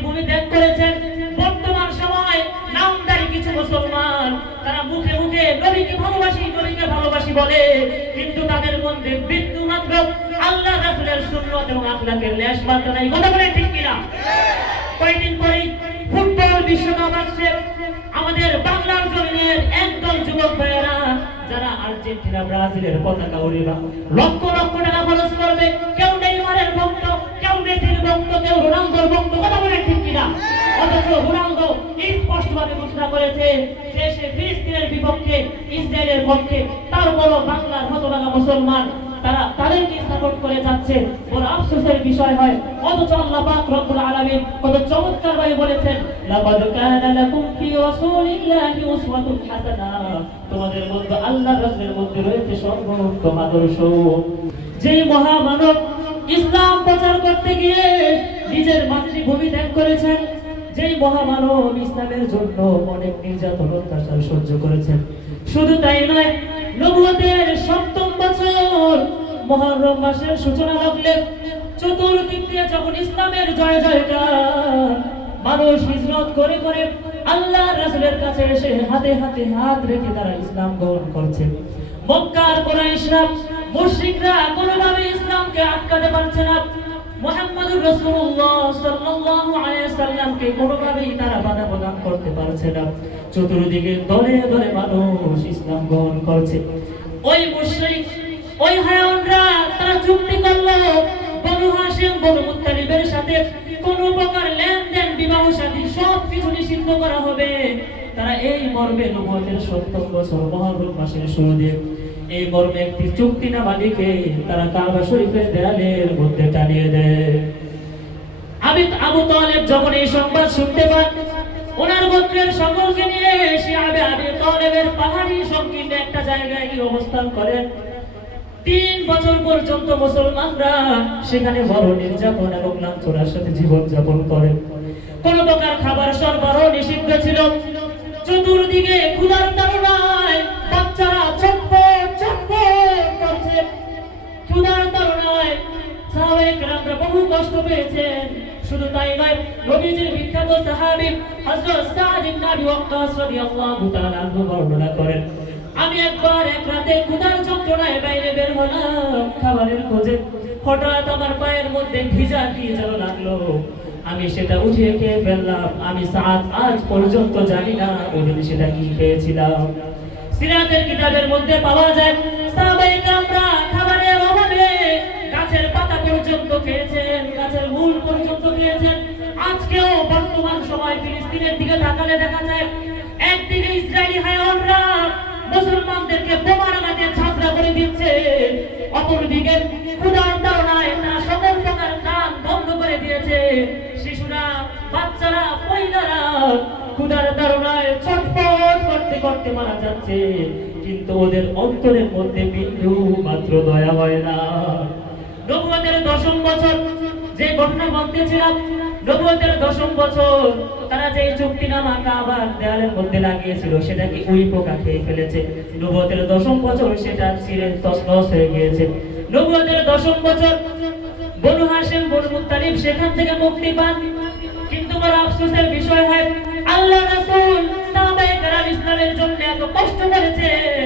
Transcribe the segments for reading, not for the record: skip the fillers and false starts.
মাতৃভূমি ত্যাগ করেছেন। বর্তমান সময় নামদারি কিছু মুসলমান তারা মুখে মুখে নবীকে ভালোবাসি বলে, কিন্তু তাদের মধ্যে বিন্দু মাত্র আল্লাহ রাসূলের সুন্নাত এবং আখলাকের লেশ মাত্র নাই। কথা বলেন ঠিক কিনা? কয়েকদিন পরেই ফুটবল বিশ্বকাপ আসছে। আমাদের বাংলার জমিনের একদল যুবক ভাইয়েরা যারা আর্জেন্টিনা ব্রাজিলের পতাকা উড়িয়ে লক্ষ লক্ষ টাকা খরচ করবে, কেউ নেইমারের ভক্ত, কেউ মেসির ভক্ত, কেউ রোনালদোর ভক্ত। কথা বলেন ঠিক কিনা? অথচ রোনালদো স্পষ্টভাবে ঘোষণা করেছে যে সে ফিলিস্তিনের বিপক্ষে, ইসরায়েলের পক্ষে। তারপরও বাংলার হতভাগা মুসলমান তারা তাদেরকে সাপোর্ট করে যাচ্ছে। বড় আফসোসের বিষয় হয়, অথচ আল্লাহ পাক রব্বুল আলামিন কত চমৎকার ভাবে বলেছেন, লাকাদ কানা লাকুম ফি রাসূলিল্লাহি উসওয়াতুন হাসানাহ, তোমাদের মধ্যে আল্লাহর রাসূলের মধ্যে রয়েছে সর্বোত্তম আদর্শ। যেই মহামানব ইসলাম প্রচার করতে গিয়ে নিজের মাতৃভূমি ত্যাগ করেছেন, যেই মহামানব ইসলামের জন্য অনেক নির্যাতন অত্যাচার সহ্য করেছেন, শুধু তাই নয়, নবুয়তের ৭ম বছর মুহররম মাসের সূচনা লগ্নে চতুর্দিক দিয়ে যখন ইসলামের জয় জয়কার, মানুষ হিজরত করে করে আল্লাহর রাসূলের কাছে এসে হাতে হাতে হাত রেখে তারা ইসলাম গ্রহণ করছে। মক্কার কুরাইশরা, মুশরিকরা কোনোভাবে ইসলামকে আটকাতে পারছে না। মুহাম্মদুর রাসূলুল্লাহ সাল্লাল্লাহু আলাইহি ওয়াসাল্লামকে কোনোভাবেই তারা বাধা প্রদান করতে পারছে না। চতুর্দিকে দলে দলে মানুষ ইসলাম গ্রহণ করছে। ওই মুশরিক, ওই হায়ানরা তারা চুক্তি করলো বনু হাশিম, বনু মুত্তালিবের সাথে কোনো প্রকার লেনদেন, বিবাহ শাদী সবকিছু নিষিদ্ধ করা হবে। তারা এই মর্মে নবুয়তের ৭ম বছর মুহররম মাসের শুরু দিয়ে এই মর্মে একটি চুক্তিনামা লিখে তারা কাবা শরীফের দেয়ালের মধ্যে টানিয়ে দেয়। আবু তালেব যখন এই সংবাদ শুনতে পান, ওনার গোত্রের সকলকে নিয়ে সে আবু তালেবের পাহাড়ি সংকীর্ণ একটা জায়গায় গিয়ে অবস্থান করেন। ৩ বছর পর্যন্ত মুসলমানরা সেখানে বড় নির্যাতন এবং লাঞ্ছনার সাথে জীবন যাপন করেন। কোন প্রকার খাবার সরবরাহ নিষিদ্ধ ছিল। চতুর্দিকে ক্ষুধার তাড়নায় বাচ্চারা ছটফট ছটফট করছে। ক্ষুধার তাড়নায় সাহাবায়ে কেরামরা বহু কষ্ট পেয়েছেন। শুধু তাই নয়, নবীজির বিখ্যাত সাহাবী হযরত সাদ ইবনে আবি ওয়াক্কাস রাদিয়াল্লাহু তাআলা আনহু বর্ণনা করেন, আমি একবার এক রাতে ক্ষুধার যন্ত্রণায় বাইরে বের হলাম খাবারের খোঁজে। হঠাৎ আমার পায়ের মধ্যে ভিজা কি যেন লাগলো, আমি সেটা উঠিয়ে খেয়ে ফেললাম। আমি সাদ আজ পর্যন্ত জানি না ওদিন সেটা কি খেয়েছিলাম। সিরাতের কিতাবের মধ্যে পাওয়া যায় সাহাবায়ে কেরামরা খাবারের অভাবে গাছের পাতা পর্যন্ত খেয়েছেন, গাছের মূল পর্যন্ত খেয়েছেন। আজকেও বর্তমান সময় ফিলিস্তিনের দিকে তাকালে দেখা যায় একদিকে ইসরায়েলি হায়ানরা মুসলমানদেরকে বোমার আঘাতে ছাঁচড়া করে দিচ্ছে, অপরদিকে ক্ষুধার তাড়নায় তারা সকল প্রকার কাজ বন্ধ করে দিয়েছে। শিশুরা, বাচ্চারা, মহিলারা ক্ষুধার তাড়নায় ছটফট করতে করতে মারা যাচ্ছে, কিন্তু ওদের অন্তরের মধ্যে বিন্দু মাত্র দয়া হয় না। নবুয়তের ১০ম বছর যে ঘটনা বলতেছিলাম, নবুয়তের ১০ম বছর তারা যে চুক্তিনামা কাবার দেয়ালের মধ্যে লাগিয়েছিল সেটাকে উই পোকা খেয়ে ফেলেছে। নবুয়তের ১০ম বছর সেটা ছিঁড়ে তছনছ হয়ে গিয়েছে। নবুয়তের ১০ম বছর বনু হাশিম, বনু মুত্তালিব সেখান থেকে মুক্তি পান। কিন্তু বড় আফসোসের বিষয় হয়, আল্লাহর রাসূল সাহাবায়ে কেরাম ইসলামের জন্য এত কষ্ট করেছেন,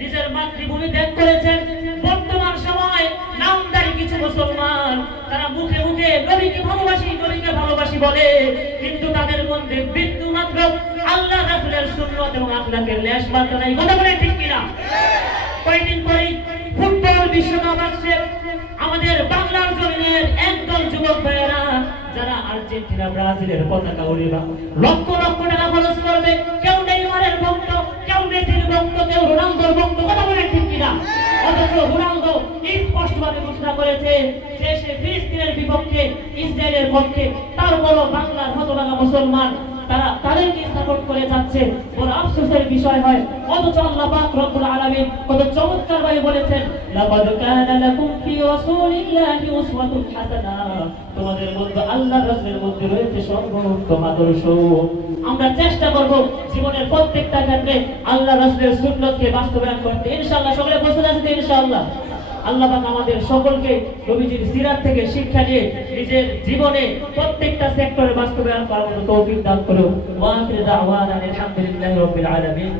নিজের মাতৃভূমি ত্যাগ করেছেন। বর্তমান সময় নামদারি কিছু মুসলমান তারা মুখে মুখে নবীকে ভালোবাসি বলে, কিন্তু তাদের মধ্যে বিন্দু মাত্র আল্লাহ রাসূলের সুন্নাত এবং আখলাকের লেশ মাত্র নাই। কথা বলেন ঠিক কিনা? কয়েকদিন পরেই ফুটবল বিশ্বকাপ আসছে। আমাদের বাংলার জমিনের একদল যুবক ভাইয়েরা যারা আর্জেন্টিনা ব্রাজিলের পতাকা উড়িয়ে লক্ষ লক্ষ টাকা খরচ করবে, কেউ নেইমারের ভক্ত, কেউ মেসির ভক্ত, কেউ রোনালদোর ভক্ত। কথা বলেন ঠিক কিনা? অথচ রোনালদো স্পষ্টভাবে ঘোষণা করেছে যে সে ফিলিস্তিনের বিপক্ষে, ইসরায়েলের পক্ষে। তারপরও বাংলার হতভাগা মুসলমান তারা তাদেরকে সাপোর্ট করে যাচ্ছে। বড় আফসোসের বিষয় হয়, অথচ আল্লাহ পাক রব্বুল আলামিন কত চমৎকার ভাবে বলেছেন, লাকাদ কানা লাকুম ফি রাসূলিল্লাহি উসওয়াতুন হাসানাহ, তোমাদের মধ্যে আল্লাহর রাসূলের মধ্যে রয়েছে সর্বোত্তম আদর্শ। আমরা চেষ্টা করব জীবনের প্রত্যেকটা ক্ষেত্রে আল্লাহর রাসূলের সুন্নাতকে বাস্তবায়ন করতে। ইনশাআল্লাহ সকলে প্রস্তুত আছেন? ইনশাআল্লাহ আল্লাহ পাক আমাদের সকলকে নবীজির সিরাত থেকে শিক্ষা নিয়ে নিজের জীবনে প্রত্যেকটা সেক্টরে বাস্তবায়ন করার মতো তৌফিক দান করুন। ওয়া আখিরু দাওয়ানা আলহামদুলিল্লাহি রাব্বিল আলামিন।